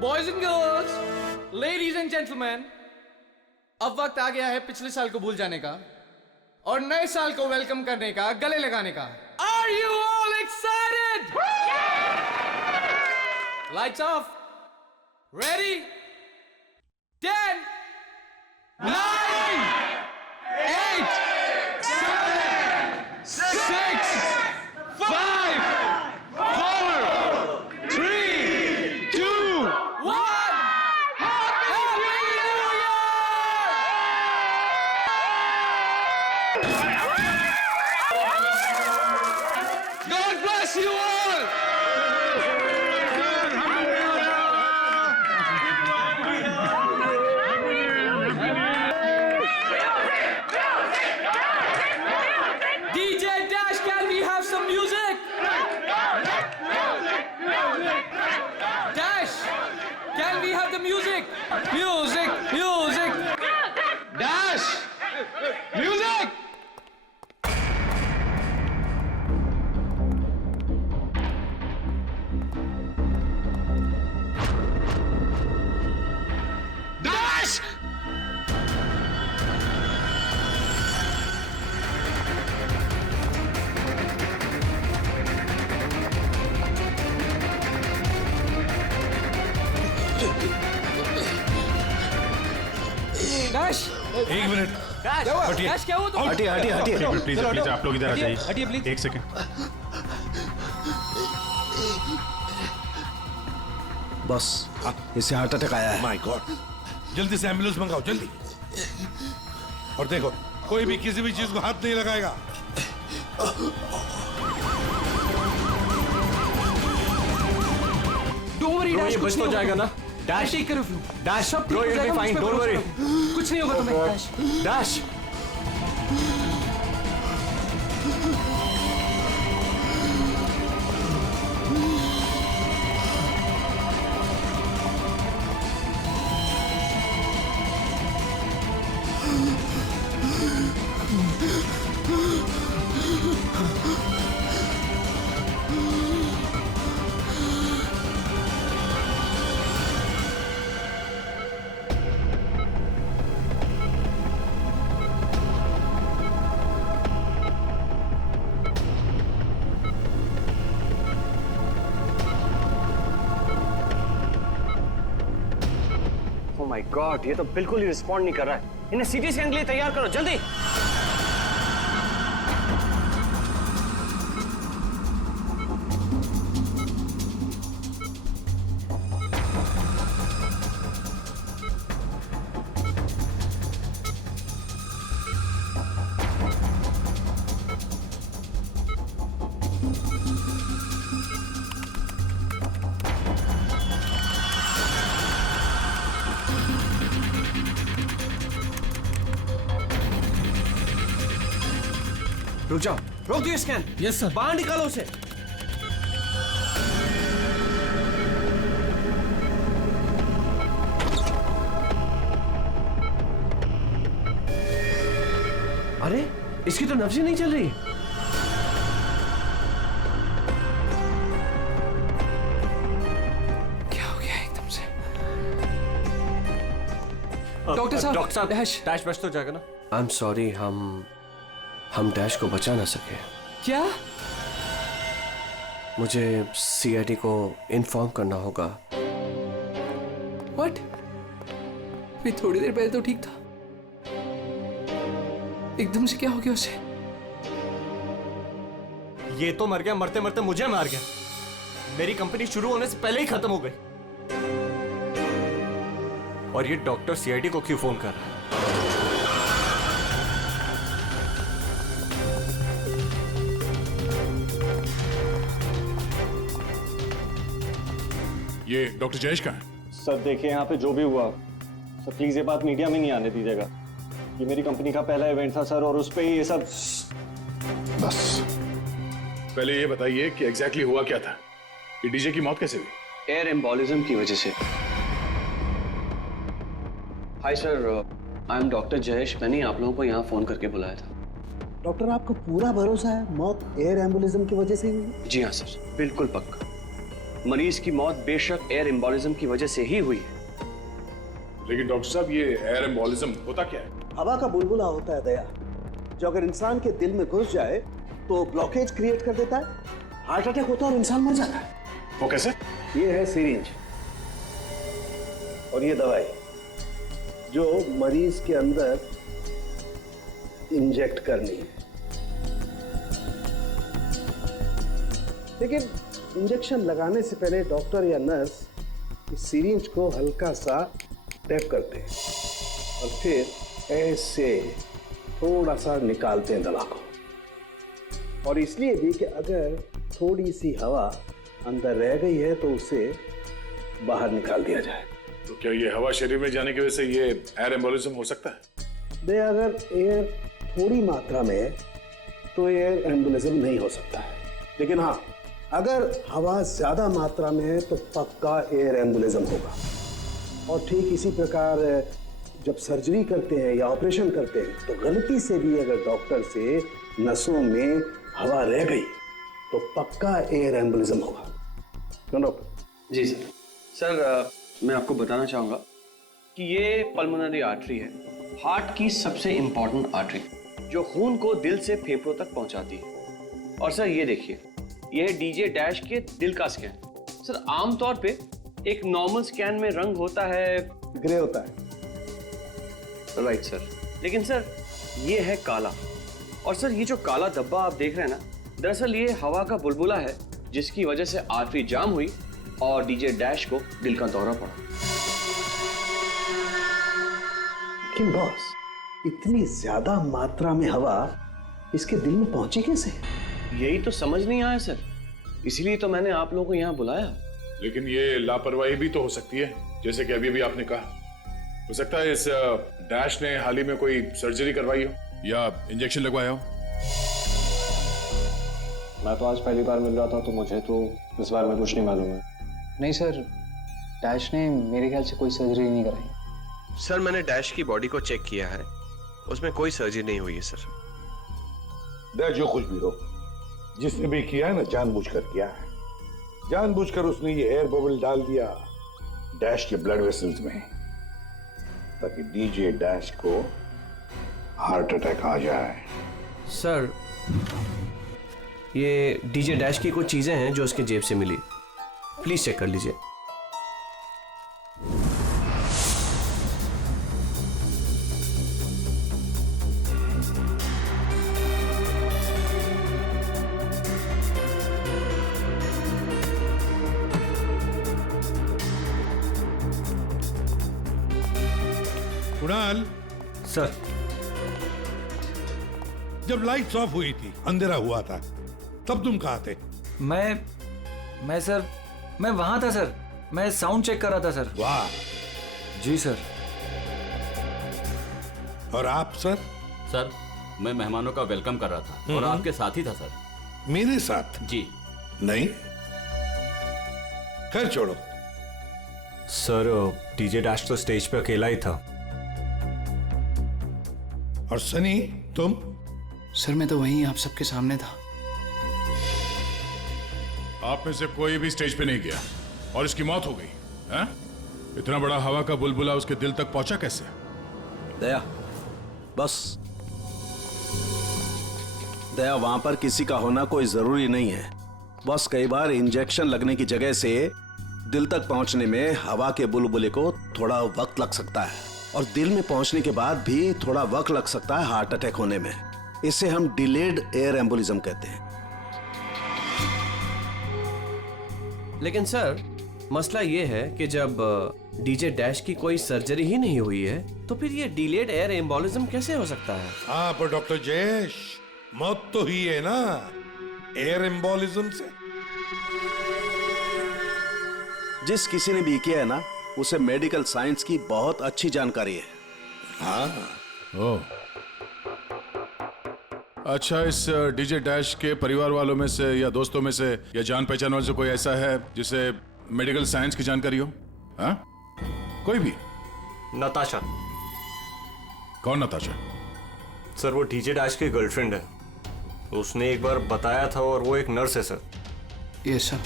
Boys and girls, ladies and gentleman, अब वक्त आ गया है पिछले साल को भूल जाने का और नए साल को वेलकम करने का, गले लगाने का। Are you all excited? Lights off, ready, 10, 9, 8, 7, 6, 5, 4, 3, 2, 1. Happy New Year! God bless you all! DJ Dash, can we have some music? Dash, can we have the music? Music, music. Dash, music. Dash! Dash! एक minute. Dash! हटिए। Dash, क्या हुआ तुम? हटिए हटिए हटिए please please आप लोग इधर आ हटिए जाइए। प्लीज। एक सेकंड। बस इसे हार्ट अटैक आया है। माय गॉड, जल्दी से एम्बुलेंस मंगाओ, जल्दी। और देखो, कोई भी किसी भी चीज को हाथ नहीं लगाएगा। Don't worry, Dash, ये कुछ बच नहीं तो जाएगा होगा। ना? Dash, take care of you. Dash सब ठीक हो you'll be जाएगा, fine, मुझ पे don't भरोसा worry. करो। कुछ नहीं होगा तुम्हें, Dash. Dash oh my God, ये तो बिल्कुल ही रिस्पॉन्ड नहीं कर रहा है। इन्हें सीटी स्कैन के लिए तैयार करो, जल्दी। रुक जाओ, रोक दियो स्कैन। Yes, sir. बाहर निकालो उसे। अरे, इसकी तो नब्ज़ ही नहीं चल रही। क्या हो गया एकदम से? डॉक्टर साहब, डॉक्टर साहब, डैश। डैश बच तो जाएगा ना? आई एम सॉरी, हम डैश को बचा ना सके। क्या? मुझे सीआईडी को इन्फॉर्म करना होगा। What? ये थोड़ी देर पहले तो ठीक था, एकदम से क्या हो गया उसे? ये तो मर गया, मरते मरते मुझे मार गया। मेरी कंपनी शुरू होने से पहले ही खत्म हो गई। और ये डॉक्टर सीआईडी को क्यों फोन कर रहा है? ये डॉक्टर जयेश का है। सर देखिए, यहाँ पे जो भी हुआ सर, प्लीज ये बात मीडिया में नहीं आने दीजिएगा। ये मेरी कंपनी का पहला इवेंट था सर, और उस पे ही ये सब। बस पहले ये बताइए कि एग्जैक्टली हुआ क्या था? ये डीजे की मौत कैसे हुई? एयर एम्बोलिज्म की वजह से। Hi sir, I am doctor Jayesh. मैंने आप लोगों को यहाँ फोन करके बुलाया था। डॉक्टर, आपको पूरा भरोसा है मौत एयर एम्बुलिज्म की वजह से हुई? जी हाँ सर, बिल्कुल पक्का। मरीज की मौत बेशक एयर एम्बोलिज्म की वजह से ही हुई है। लेकिन डॉक्टर साहब, ये एयर एम्बोलिज्म होता क्या है? हवा का बुलबुला होता है दया, जो अगर इंसान के दिल में घुस जाए तो ब्लॉकेज क्रिएट कर देता है, हार्ट अटैक होता है और इंसान मर जाता है। वो कैसे? ये है सिरिंज और ये दवाई जो मरीज के अंदर इंजेक्ट करनी है। लेकिन इंजेक्शन लगाने से पहले डॉक्टर या नर्स इस सिरिंज को हल्का सा टैप करते हैं और फिर ऐसे थोड़ा सा निकालते हैं दवा को। और इसलिए भी कि अगर थोड़ी सी हवा अंदर रह गई है तो उसे बाहर निकाल दिया जाए। तो क्या ये हवा शरीर में जाने की वजह से ये एयर एम्बोलिज्म हो सकता है? दे अगर एयर थोड़ी मात्रा में है तो एयर एम्बोलिज्म नहीं हो सकता है, लेकिन हाँ, अगर हवा ज्यादा मात्रा में है तो पक्का एयर एम्बोलिज्म होगा। और ठीक इसी प्रकार जब सर्जरी करते हैं या ऑपरेशन करते हैं तो गलती से भी अगर डॉक्टर से नसों में हवा रह गई तो पक्का एयर एम्बोलिज्म होगा। क्यों डॉक्टर? जी सर। सर मैं आपको बताना चाहूंगा कि ये पल्मोनरी आर्टरी है, हार्ट की सबसे इंपॉर्टेंट आर्टरी जो खून को दिल से फेफड़ों तक पहुंचाती है। और सर ये देखिए, ये है डीजे डैश के दिल का स्कैन। सर आमतौर पे एक नॉर्मल स्कैन में रंग होता है, ग्रे होता है। राइट सर, लेकिन सर ये है काला। और सर ये जो काला धब्बा आप देख रहे हैं ना, दरअसल ये हवा का बुलबुला है जिसकी वजह से आर्टरी जाम हुई और डीजे डैश को दिल का दौरा पड़ा। लेकिन बॉस, इतनी ज्यादा मात्रा में हवा इसके दिल में पहुंची कैसे? यही तो समझ नहीं आया सर, इसीलिए तो मैंने आप लोगों को यहाँ बुलाया। लेकिन ये लापरवाही भी तो हो सकती है, जैसे कि अभी आपने कहा। हो सकता है इस डैश ने हाल ही में कोई सर्जरी करवाई हो या इंजेक्शन लगवाया हो। मैं तो आज पहली बार मिल रहा था तो मुझे तो इस बारे में कुछ नहीं मालूम है। नहीं सर, डैश ने मेरे ख्याल से कोई सर्जरी नहीं कराई। सर मैंने डैश की बॉडी को चेक किया है, उसमें कोई सर्जरी नहीं हुई है सर। डैश जो कुछ भी हो, जिसने भी किया है ना, जानबूझकर किया है। जानबूझकर उसने ये एयर बबल डाल दिया डैश के ब्लड वेसल्स में, ताकि डीजे डैश को हार्ट अटैक आ जाए। सर ये डीजे डैश की कुछ चीजें हैं जो उसके जेब से मिली, प्लीज चेक कर लीजिए। कुणाल, सर जब लाइट्स ऑफ हुई थी, अंधेरा हुआ था, तब तुम कहाँ थे? मैं सर, मैं वहां था सर। मैं साउंड चेक कर रहा था सर। वाह। जी सर। और आप सर? सर मैं मेहमानों का वेलकम कर रहा था और आपके साथ ही था सर। मेरे साथ? जी नहीं, खैर छोड़ो। सर डीजे डैश तो स्टेज पे अकेला ही था। और सनी, तुम? सर मैं तो वहीं आप सबके सामने था। आप में से कोई भी स्टेज पे नहीं गया और इसकी मौत हो गई है? इतना बड़ा हवा का बुलबुला उसके दिल तक पहुंचा कैसे? दया, बस दया, वहां पर किसी का होना कोई जरूरी नहीं है। बस कई बार इंजेक्शन लगने की जगह से दिल तक पहुंचने में हवा के बुलबुले को थोड़ा वक्त लग सकता है, और दिल में पहुंचने के बाद भी थोड़ा वक्त लग सकता है हार्ट अटैक होने में। इसे हम डिलेड एयर एम्बोलिज्म कहते हैं। लेकिन सर मसला ये है कि जब डीजे डैश की कोई सर्जरी ही नहीं हुई है तो फिर ये डिलेड एयर एम्बोलिज्म कैसे हो सकता है? हाँ, पर डॉक्टर जयेश, मौत तो ही है ना एयर एम्बोलिज्म से। जिस किसी ने भी किया है ना, उसे मेडिकल साइंस की बहुत अच्छी जानकारी है। हाँ। ओह, अच्छा, इस डीजे डैश के परिवार वालों में से या दोस्तों में से या जान पहचान वाले से कोई ऐसा है जिसे मेडिकल साइंस की जानकारी हो? हाँ, कोई भी? नताशा। कौन नताशा? सर वो डीजे डैश की गर्लफ्रेंड है। उसने एक बार बताया था और वो एक नर्स है sir. Yes sir.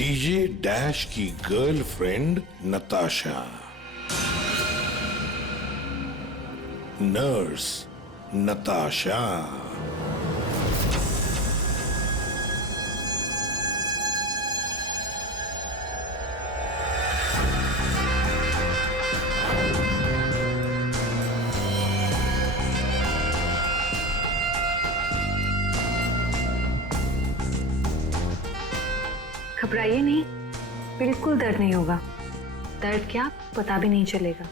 DJ dash की गर्लफ्रेंड नताशा, नर्स नताशा। घबराइए नहीं, बिल्कुल दर्द नहीं होगा। दर्द क्या पता भी नहीं चलेगा।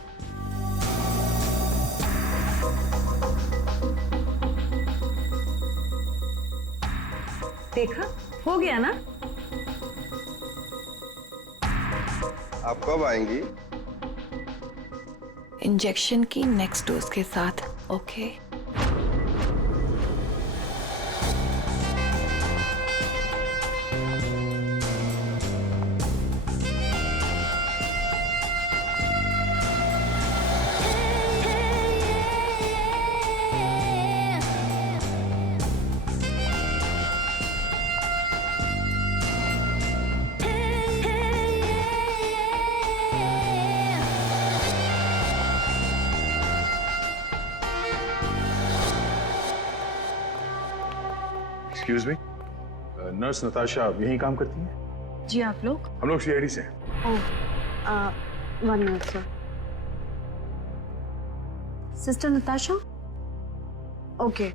देखा, हो गया ना। आप कब आएंगी? इंजेक्शन की नेक्स्ट डोज के साथ। Okay. Excuse me, nurse Natasha यहीं काम करती है? जी, आप लोग? हम लोग सीआईडी से हैं। ओह, 1 minute sir. Sister Natasha? Okay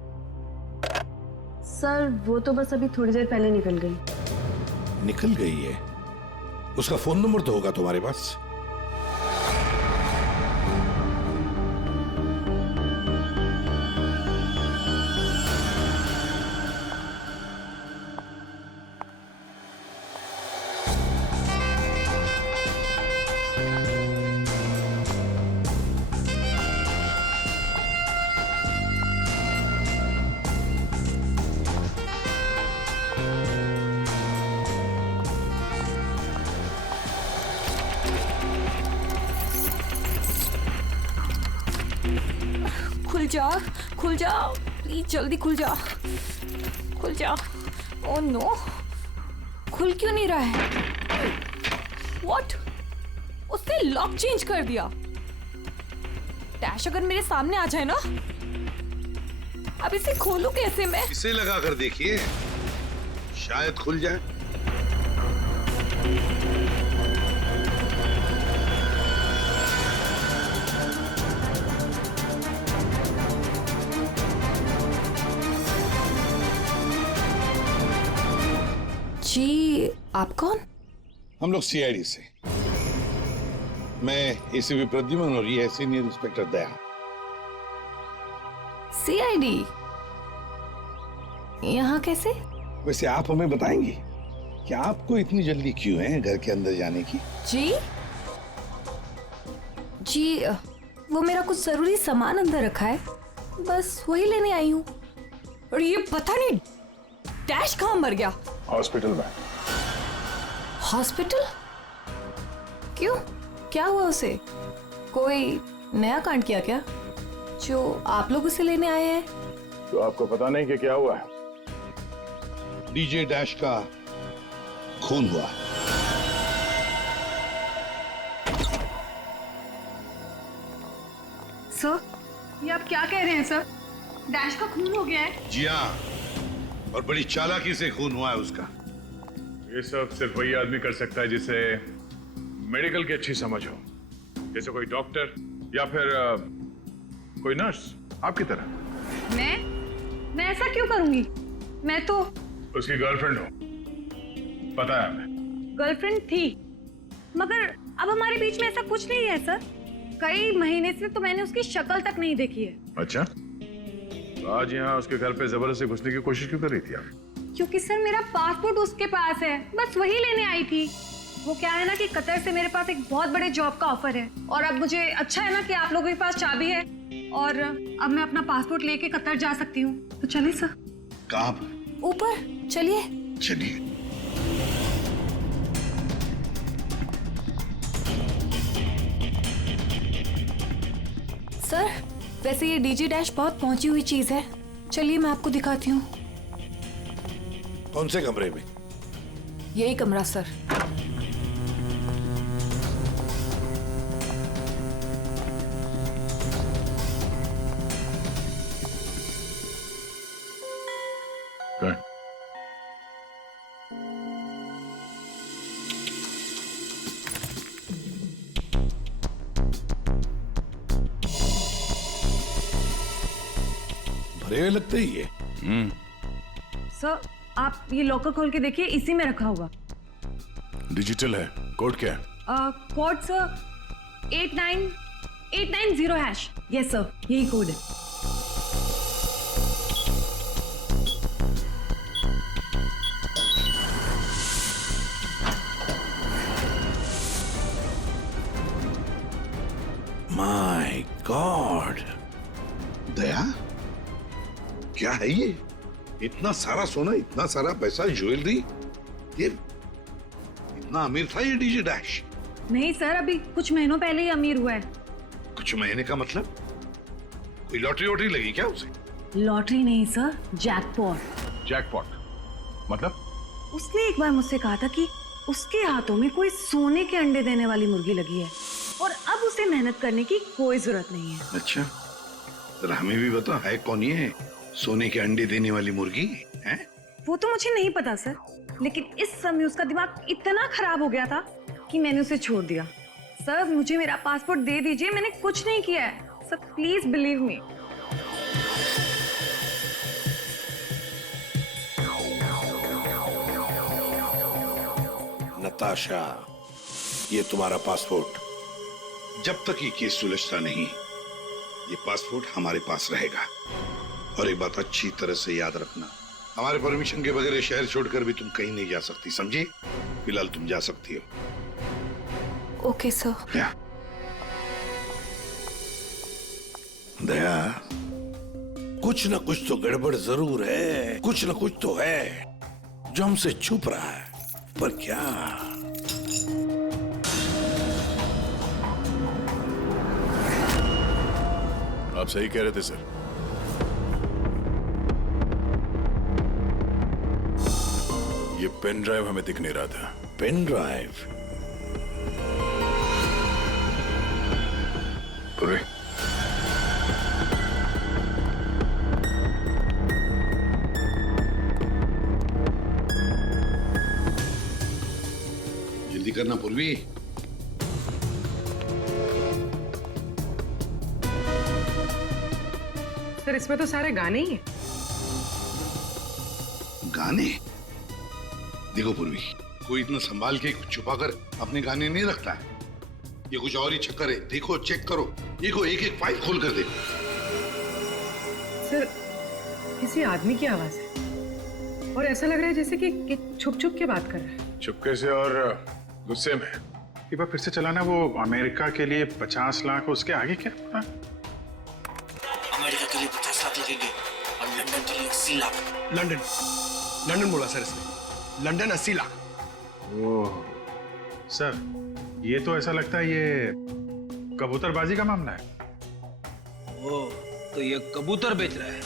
sir, वो तो बस अभी थोड़ी देर पहले निकल गई। निकल गई है? उसका फोन नंबर तो होगा तुम्हारे पास? खुल जाओ प्लीज, जल्दी खुल जाओ, खुल जाओ। ओह नो, खुल क्यों नहीं रहा है? व्हाट? उसने लॉक चेंज कर दिया। डैश अगर मेरे सामने आ जाए ना, अब इसे खोलूं कैसे मैं? इसे लगा कर देखिए, शायद खुल जाए। जी, आप कौन? हम लोग सीआईडी से। मैं एसीपी प्रद्युमन और ये सीनियर इंस्पेक्टर दया। सीआईडी यहाँ कैसे? वैसे आप हमें बताएंगी कि आपको इतनी जल्दी क्यों है घर के अंदर जाने की? जी, वो मेरा कुछ जरूरी सामान अंदर रखा है, बस वही लेने आई हूँ। और ये पता नहीं डैश कहाँ मर गया? हॉस्पिटल में। हॉस्पिटल? क्यों, क्या हुआ उसे? कोई नया कांड किया क्या जो आप लोग उसे लेने आए हैं? तो आपको पता नहीं कि क्या हुआ है? डीजे डैश का खून हुआ। सर, ये आप क्या कह रहे हैं सर? डैश का खून हो गया है? जी हाँ, और बड़ी चालाकी से खून हुआ है उसका। ये सब सिर्फ वही आदमी कर सकता है जिसे मेडिकल की अच्छी समझ हो, जैसे कोई डॉक्टर या फिर कोई नर्स आपकी तरह। मैं ऐसा क्यों करूंगी? मैं तो उसकी गर्लफ्रेंड हो, पता है हमें। गर्लफ्रेंड थी, मगर अब हमारे बीच में ऐसा कुछ नहीं है सर। कई महीने से तो मैंने उसकी शक्ल तक नहीं देखी है। अच्छा, तो आज यहाँ उसके घर पे जबरदस्ती घुसने की कोशिश क्यों कर रही थी आप? क्योंकि सर मेरा पासपोर्ट उसके पास है, बस वही लेने आई थी। वो क्या है ना कि कतर से मेरे पास एक बहुत बड़े जॉब का ऑफर है, और अब मुझे अच्छा है ना कि आप लोगों के पास चाबी है, और अब मैं अपना पासपोर्ट लेके कतर जा सकती हूँ। तो चलिए सर। कहाँ पर? ऊपर चलिए। चलिए। सर, वैसे ये डीजे डैश बहुत पहुंची हुई चीज है, चलिए मैं आपको दिखाती हूँ। कौन से कमरे में? यही कमरा सर। मरे हुए लगते ही ये। सर आप ये लॉकर खोल के देखिए, इसी में रखा होगा। डिजिटल है, कोड क्या है? Code sir 89890#। यस सर, यही कोड है। माय गॉड, दया क्या है ये? इतना सारा सोना, इतना सारा पैसा, ज्वेलरी, ये इतना अमीर था ये डीजे डैश? नहीं सर, अभी कुछ महीनों पहले ही अमीर हुआ है। कुछ महीने का मतलब? कोई लॉटरी वॉटरी लगी क्या उसे? लॉटरी नहीं सर, जैकपॉट। जैकपॉट मतलब? उसने एक बार मुझसे कहा था कि उसके हाथों में कोई सोने के अंडे देने वाली मुर्गी लगी है और अब उसे मेहनत करने की कोई जरूरत नहीं है। अच्छा, जरा हमें भी बता, है कौन ये सोने के अंडे देने वाली मुर्गी है? वो तो मुझे नहीं पता सर, लेकिन इस समय उसका दिमाग इतना खराब हो गया था कि मैंने उसे छोड़ दिया। सर मुझे मेरा पासपोर्ट दे दीजिए, मैंने कुछ नहीं किया है sir, please believe me. Natasha, ये तुम्हारा पासपोर्ट। जब तक ये केस सुलझता नहीं, ये पासपोर्ट हमारे पास रहेगा। और एक बात अच्छी तरह से याद रखना, हमारे परमिशन के बगैर शहर छोड़कर भी तुम कहीं नहीं जा सकती, समझी? फिलहाल तुम जा सकती हो। Okay sir. दया, कुछ ना कुछ तो गड़बड़ जरूर है, कुछ ना कुछ तो है जो हमसे छुप रहा है, पर क्या? आप सही कह रहे थे सर। ये पेन ड्राइव हमें दिख नहीं रहा था। Pen drive? पूरे जल्दी करना पूर्वी। सर इसमें तो सारे गाने ही हैं। गाने? देखो पूर्वी, कोई इतना संभाल के छुपा कर अपने गाने नहीं रखता है। ये कुछ और ही चक्कर है। देखो, चेक करो, देखो, एक एक फाइल खोल कर देखो। सर किसी आदमी की आवाज है और ऐसा लग रहा है जैसे कि छुप छुप के बात कर रहा है। चुपके से और गुस्से में। एक बार फिर से चलाना। वो अमेरिका के लिए 50 लाख, उसके आगे क्या? अमेरिका के लिए 50 लाख लगेंगे और लंदन के लिए 80 लाख। लंदन बोला सर इसने। लंदन 80 लाख। ओह सर, ये तो ऐसा लगता है ये कबूतरबाजी का मामला है। ओ, तो ये कबूतर बेच रहा है।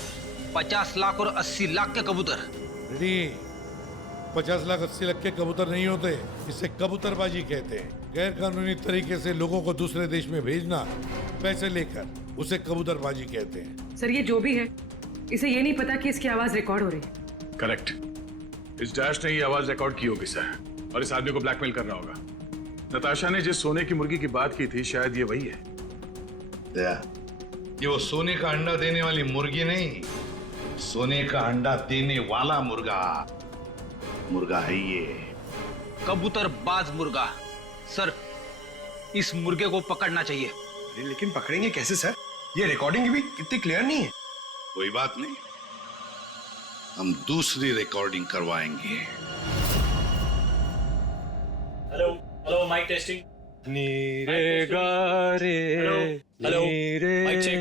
50 लाख और 80 लाख के कबूतर। 50 लाख 80 लाख के कबूतर नहीं होते, इसे कबूतरबाजी कहते हैं। गैर कानूनी तरीके से लोगों को दूसरे देश में भेजना पैसे लेकर, उसे कबूतरबाजी कहते हैं। सर ये जो भी है, इसे ये नहीं पता कि इसकी आवाज रिकॉर्ड हो रही है। करेक्ट। इस डैश ने ये आवाज रिकॉर्ड की होगी सर, और इस आदमी को ब्लैकमेल कर रहा होगा। नताशा ने जिस सोने की मुर्गी की बात की थी, शायद ये वही है। दया, ये वो सोने का अंडा देने वाली मुर्गी नहीं, सोने का अंडा देने वाला मुर्गा है ये। कबूतरबाज मुर्गा। सर इस मुर्गे को पकड़ना चाहिए। लेकिन पकड़ेंगे कैसे सर? ये रिकॉर्डिंग भी इतनी क्लियर नहीं है। कोई बात नहीं, हम दूसरी रिकॉर्डिंग करवाएंगे। Hello hello, mic testing. नीरे गारे। Hello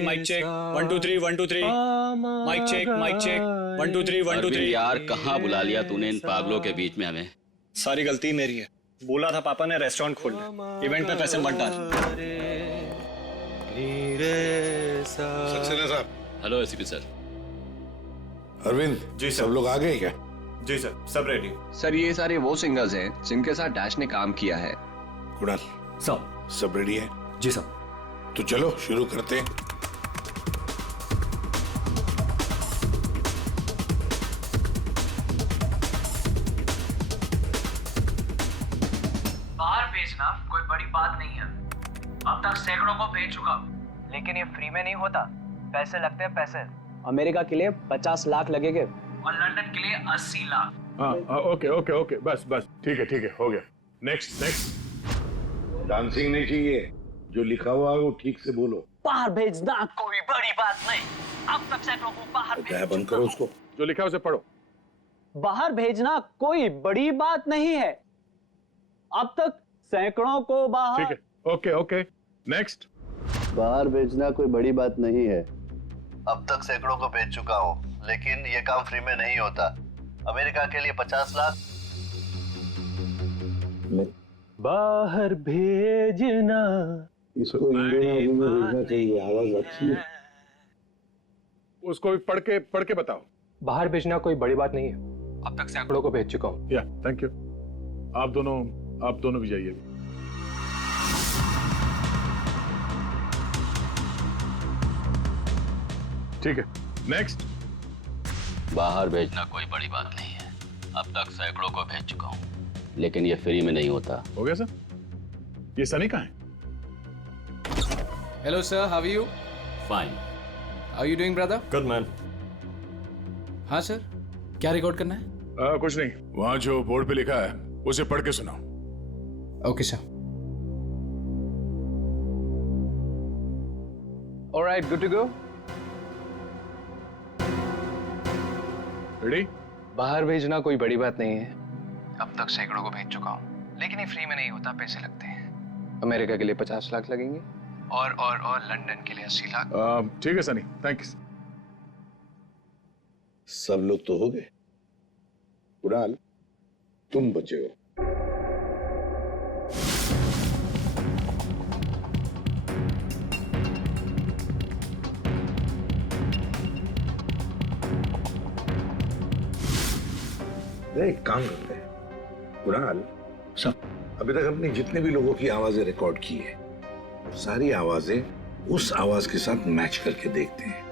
mic check 1 2 3 1 2 3 mic check 1 2 3 1 2 3। यार कहाँ बुला लिया तूने इन पागलों के बीच में हमें? सारी गलती मेरी है। बोला था पापा ने रेस्टोरेंट खोलना, इवेंट पे पैसे मत डाल। सक्सेना साहब। Hello ACP sir. Arvind ji, सब लोग आ गए क्या? जी सर, सब रेडी। सर ये सारे वो सिंगर्स हैं जिनके साथ डैश ने काम किया है। कुणाल, सब रेडी है? जी सर। तो चलो शुरू करते हैं। बाहर भेजना कोई बड़ी बात नहीं है। अब तक सैकड़ों को भेज चुका, लेकिन ये फ्री में नहीं होता। पैसे लगते हैं पैसे, अमेरिका के लिए 50 लाख लगेंगे और लंदन के लिए 80 लाख। हाँ ओके ओके ओके बस बस ठीक है हो गया। Next next. डांसिंग नहीं चाहिए, जो लिखा हुआ है वो ठीक से बोलो। बाहर भेजना कोई बड़ी बात नहीं, अब तक सैकड़ों को बाहर बंद करो उसको। जो लिखा है उसे पढ़ो। बाहर भेजना कोई बड़ी बात नहीं है, अब तक सैकड़ों को बाहर। ठीक है ओके ओके नेक्स्ट। बाहर भेजना कोई बड़ी बात नहीं है, अब तक सैकड़ों को भेज चुका हूँ, लेकिन ये काम फ्री में नहीं होता। अमेरिका के लिए 50 लाख। बाहर भेजना इसको इंडियन में भेजना चाहिए, आवाज अच्छी है। उसको भी पढ़ के बताओ। बाहर भेजना कोई बड़ी बात नहीं है, अब तक सैकड़ों को भेज चुका हूँ। या थैंक यू। आप दोनों भी जाइए। ठीक है नेक्स्ट। बाहर भेजना कोई बड़ी बात नहीं है, अब तक सैकड़ों को भेज चुका हूँ, लेकिन ये फ्री में नहीं होता। हो गया सर। ये सनी कहाँ है? Hello sir, how are you? Fine. How are you doing brother? Good man. हाँ सर, क्या रिकॉर्ड करना है? कुछ नहीं, वहां जो बोर्ड पे लिखा है उसे पढ़ के सुनाओ। Okay sir. Alright, good to go. Ready? बाहर भेजना कोई बड़ी बात नहीं है, अब तक सैकड़ों को भेज चुका हूँ, लेकिन ये फ्री में नहीं होता, पैसे लगते हैं। अमेरिका के लिए 50 लाख लगेंगे और लंदन के लिए 80 लाख। ठीक है सनी, थैंक्स। सब लोग तो हो गए, कुणाल तुम बचे हो। एक काम करते हैं कुणाल, अभी तक हमने जितने भी लोगों की आवाजें रिकॉर्ड की है, सारी आवाजें उस आवाज के साथ मैच करके देखते हैं।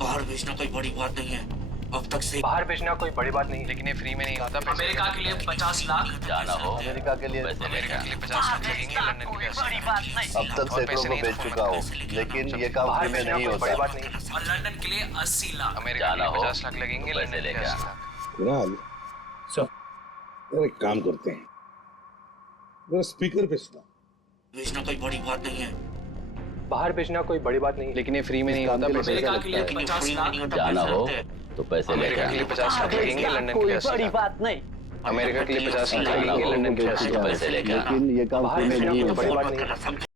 बाहर भेजना कोई बड़ी बात नहीं है, अब तक से। बाहर भेजना कोई बड़ी बात नहीं, लेकिन ये फ्री में नहीं होता। अमेरिका के लिए 50 लाख। जाना हो अमेरिका के लिए 50 लाख लगेंगे, लंदन के लिए 80 लाख। अब तक सैकड़ों को भेज चुका हूँ, लेकिन ये काम फ्री में नहीं होता। बड़ी बात नहीं, और लंदन के लिए 80 लाख। अमेरिका के लिए 50 लाख लगेंगे, लंदन के लिए 80 लाख। कुणाल एक काम करते हैं, जरा स्पीकर पे सुना। भेजना कोई बड़ी बात नहीं है, बाहर भेजना कोई बड़ी बात नहीं, लेकिन ये फ्री में नहीं होता। अमेरिका के लिए 50 लाख। जाना हो तो पैसे अमेरिका के लिए 50 लाख लगेंगे, लंदन के लिए 80 लाख। बात नहीं, अमेरिका के लिए 50 लाख लगेंगे, लंदन के लिए 80 लाख। पैसे लेकर। लेकिन ये काम फ्री में नहीं होता। बड़ी बात नहीं।